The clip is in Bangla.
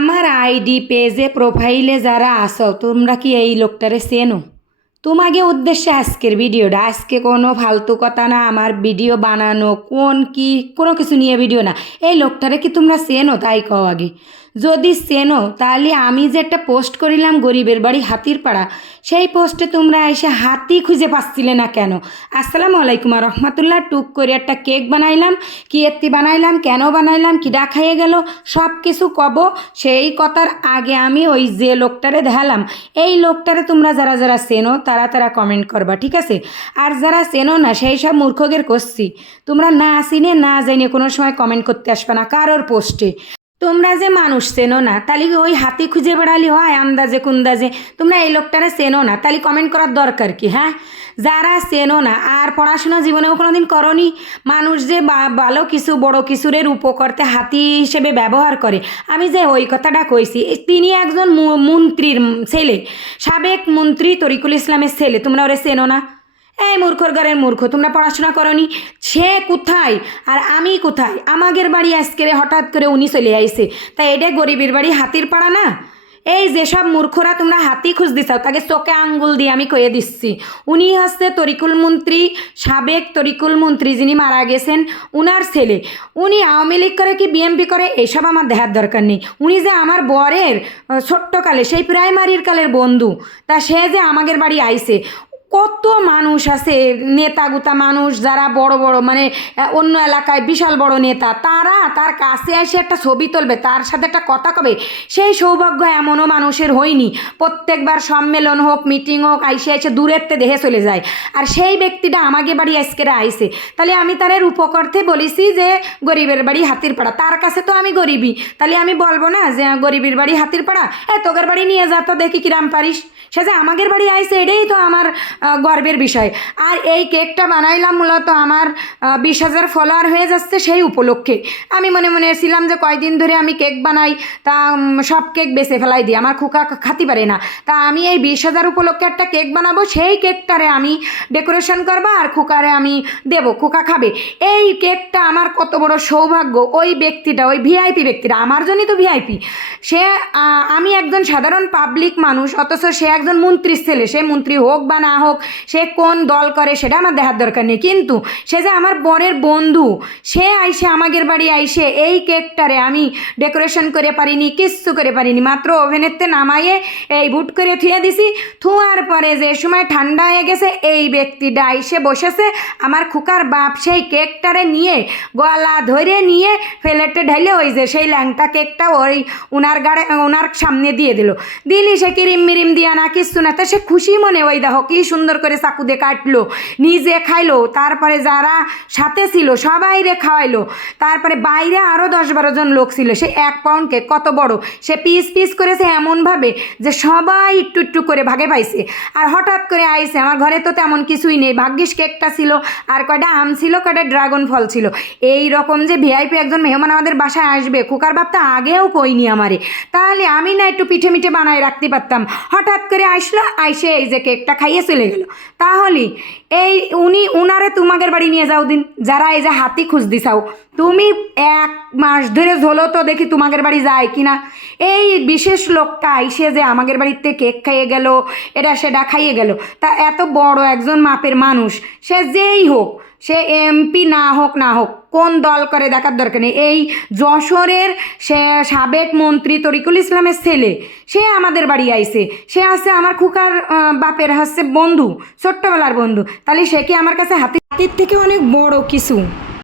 আমার আইডি পেজে প্রোফাইলে যারা আসো তোমরা কি এই লোকটারে চেনো? তোমাকে উদ্দেশ্যে আজকের ভিডিওটা, আজকে কোনো ফালতু কথা না, আমার ভিডিও বানানো কোনো কিছু নিয়ে ভিডিও না। এই লোকটারে কি তোমরা চেনো তাই কও আগে। যদি চেনো তাহলে আমি যে একটা পোস্ট করিলাম গরিবের বাড়ি হাতির পাড়া, সেই পোস্টে তোমরা এসে হাতি খুঁজে পাচ্ছিলে না কেন? আসসালামু আলাইকুম রহমতুল্লাহ। টুক করে একটা কেক বানাইলাম, কি এত্তি বানাইলাম, কেন বানাইলাম, কিডা খাইয়ে গেল, সব কিছু কব। সেই কথার আগে আমি ওই যে লোকটারে দেখালাম, এই লোকটারে তোমরা যারা যারা চেনো তারা তারা কমেন্ট করবা, ঠিক আছে? আর যারা চেনো না সেই সব মূর্খদের করছি, তোমরা না চিনে না জানিয়ে কোনো সময় কমেন্ট করতে আসবে না কারোর পোস্টে। তোমরা যে মানুষ চেনো না তাহলে ওই হাতি খুঁজে বেড়ালি হয় আন্দাজে কুন্দাজে। তোমরা এই লোকটারে চেনো না তাহলে কমেন্ট করার দরকার কি? হ্যাঁ, যারা চেনো না আর পড়াশোনা জীবনেও কোনো দিন করনি, মানুষ যে ভালো কিছু বড় কিছুরের উপকরতে হাতি হিসেবে ব্যবহার করে, আমি যে ওই কথাটা কইছি। তিনি একজন মন্ত্রীর ছেলে, সাবেক মন্ত্রী তরিকুল ইসলামের ছেলে। তোমরা ওরে চেনো না? এই মূর্খর ঘরের মূর্খ, তোমরা পড়াশোনা করনি। সে কোথায় আর আমি কোথায়? আমাদের বাড়ি আজকে হঠাৎ করে উনি চলে আইছে, তাই এটা গরিবের বাড়ি হাতির পাড়া না? এই যেসব মূর্খরা তোমরা হাতি খুঁজ দিছাও তাকে চোখে আঙ্গুল দিয়ে আমি কয়ে দিচ্ছি, উনি হচ্ছে তরিকুল মন্ত্রী, সাবেক তরিকুল মন্ত্রী যিনি মারা গেছেন, উনার ছেলে। উনি আওয়ামী লীগ করে কি বিএমপি করে এসব আমার দেখার দরকার নেই। উনি যে আমার বরের ছোট্টকালে সেই প্রাইমারির কালের বন্ধু, তা সে যে আমাদের বাড়ি আইছে। কত মানুষ আছে, নেতাগুতা মানুষ যারা বড় বড় মানে অন্য এলাকায় বিশাল বড় নেতা, তারা তার কাছে এসে একটা ছবি তুলবে, তার সাথে একটা কথা কবে, সেই সৌভাগ্য এমনও মানুষের হয়নি। প্রত্যেকবার সম্মেলন হোক মিটিং হোক আইসে এসে দূরেরতে দেখে চলে যায়। আর সেই ব্যক্তিটা আমাকে বাড়ি আজকে আইসে, তাহলে আমি তার উপকর্তে বলেছি যে গরিবের বাড়ি হাতির পাড়া। তার কাছে তো আমি গরিবই, তাহলে আমি বলবো না যে গরিবের বাড়ি হাতির পাড়া, তোদের বাড়ি নিয়ে যা তো দেখি কিরাম পারিস। সে যে আমাদের বাড়ি আইসে এটাই তো আমার গর্বের বিষয়। আর এই কেকটা বানাইলাম মূলত আমার 20,000 ফলোয়ার হয়ে যাচ্ছে সেই উপলক্ষে। আমি মনে মনে ছিলাম যে কয়দিন ধরে আমি কেক বানাই, তা সব কেক বেছে ফেলাই দিই, আমার খোকা খাতি পারে না। তা আমি এই 20,000 উপলক্ষে একটা কেক বানাবো, সেই কেকটারে আমি ডেকোরেশন করবো আর খোকারে আমি দেবো, খোকা খাবে। এই কেকটা আমার কত বড় সৌভাগ্য। ওই ব্যক্তিটা, ওই ভিআইপি ব্যক্তিটা, আমার জন্যই তো ভিআইপি। সে আমি একজন সাধারণ পাবলিক মানুষ, অথচ সে একজন মন্ত্রীর ছেলে। সে মন্ত্রী হোক বা না হোক, সে কোন দল করে সেটা আমার দেখার দরকার নেই, কিন্তু সে যে আমার বরের বন্ধু, সে আইসে আমাদের বাড়ি আইসে এই কেকটারে আমি ডেকোরেশন করে পারিনি, কিচ্ছু করে পারিনি, মাত্র ওভেনেরতে নামাইয়ে এই বুট করে থুয়ে দিছি। থুয়ার পরে যে সময় ঠান্ডা হয়ে গেছে, এই ব্যক্তিটা আইসে বসেছে, আমার খোকার বাপ সেই কেকটারে নিয়ে গলা ধরে নিয়ে ফেলেটে ঢাইলে ওই যে সেই ল্যাংটা কেকটা ওই ওনার সামনে দিয়ে দিলি সে কিরিম মিরিম দিয়া না কিচ্ছু না। তা সে খুশি মনে ওই দেখো কি সুন্দর করে চাকু দিয়ে কাটলো, নিজে খাইলো, তারপরে যারা সাথে ছিল সবাই রে খাওয়াইলো। তারপরে বাইরে আরও 10-12 জন লোক ছিল। সে 1 পাউন্ড কেক কত বড়, সে পিস পিস করেছে এমনভাবে যে সবাই একটু একটু করে ভাগে পাইছে। আর হঠাৎ করে আইছে, আমার ঘরে তো তেমন কিছুই নেই, ভাগ্যিস কেকটা ছিল আর কয়টা আম ছিল, কয়টা ড্রাগন ফল ছিল। এই রকম যে ভিআইপি একজন মেহমান আমাদের বাসায় আসবে, খোকার বাপটা আগেও কইনি আমারে, তাহলে আমি না একটু পিঠে মিঠে বানায় রাখতে পারতাম। হঠাৎ করে আসলো, আইসে এই যে কেকটা খাইয়ে চলে গেল। তাহলে এই উনারে তোমাদের বাড়ি নিয়ে যাও দিন, যারা এই যে হাতি খুঁজ দিছাও। তুমি 1 মাস ধরে ঝোলো তো দেখি তোমাদের বাড়ি যায় কিনা। এই বিশেষ লোকটা আইসে যে আমাদের বাড়িতে কেক খাইয়ে গেল, এটা সেটা খাইয়ে গেল। তা এত বড় একজন মাপের মানুষ, সে যেই হোক, সে এমপি না হোক কোন দল করে দেখার দরকার নেই। এই যশোরের সে সাবেক মন্ত্রী তরিকুল ইসলামের ছেলে, সে আমাদের বাড়ি আইছে, সে আছে আমার খোকার বাপের হচ্ছে বন্ধু, ছোট্টবেলার বন্ধু। তাহলে সে কি আমার কাছে হাতির থেকে অনেক বড় কিছু?